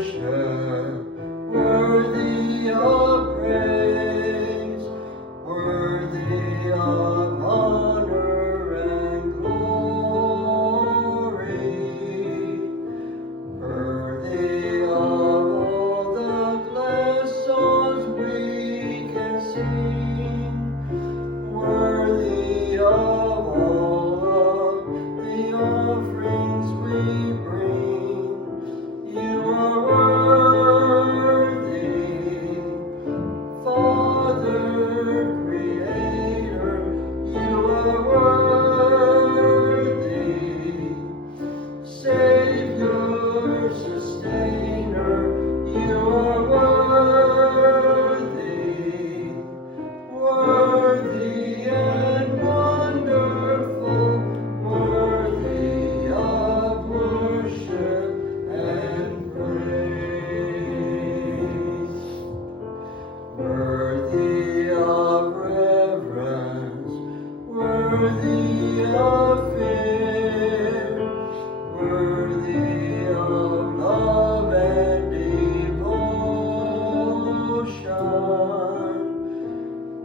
worship, worthy of praise, worthy of honor and glory, worthy of all the glad songs we can sing, worthy of all of the offerings we bring. You are worthy, Father, Creator. You are worthy, Savior, Sustainer. You are worthy, worthy and wonderful, worthy of worship and praise, worthy of reverence, worthy of fear, worthy of love and devotion,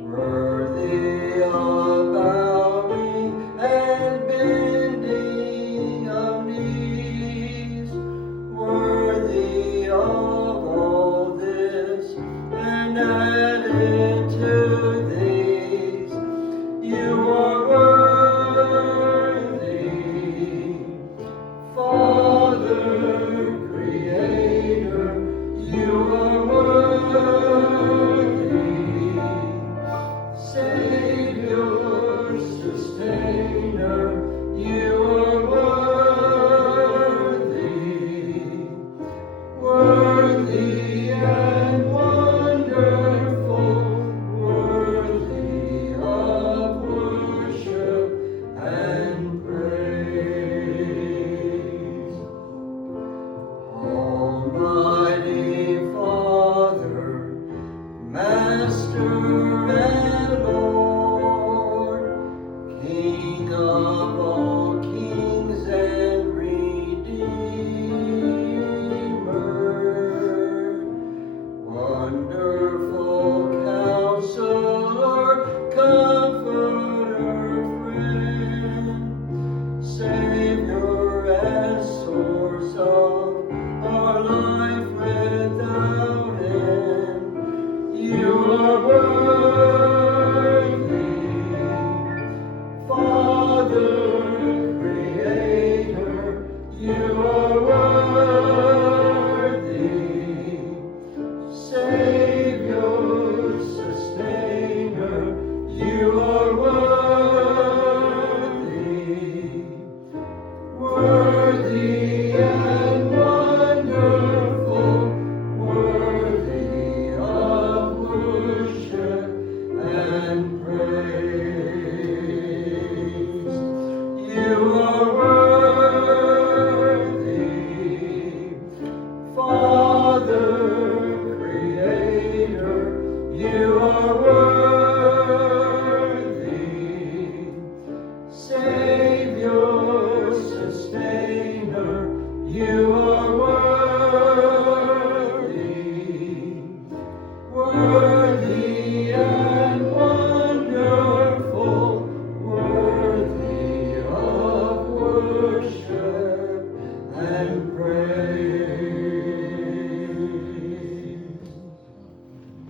worthy of bowing and bending of knees, worthy of all this and added to these. You are worthy, Father, Creator. You are worthy, Savior, Sustainer. You are worthy, worthy and wonderful, worthy of worship and praise. Almighty Father, Master and Lord, King of all kings and Redeemer, wonderful Counselor, Comforter, Friend, Savior and source of our life without end. You are worthy, Father, Creator. You are worthy, Savior, Sustainer. You are worthy, worthy and wonderful, worthy of worship and praise. You are worthy, Father, Creator. You are worthy, Savior, Sustainer. You are worthy, worthy and wonderful, worthy of worship and praise.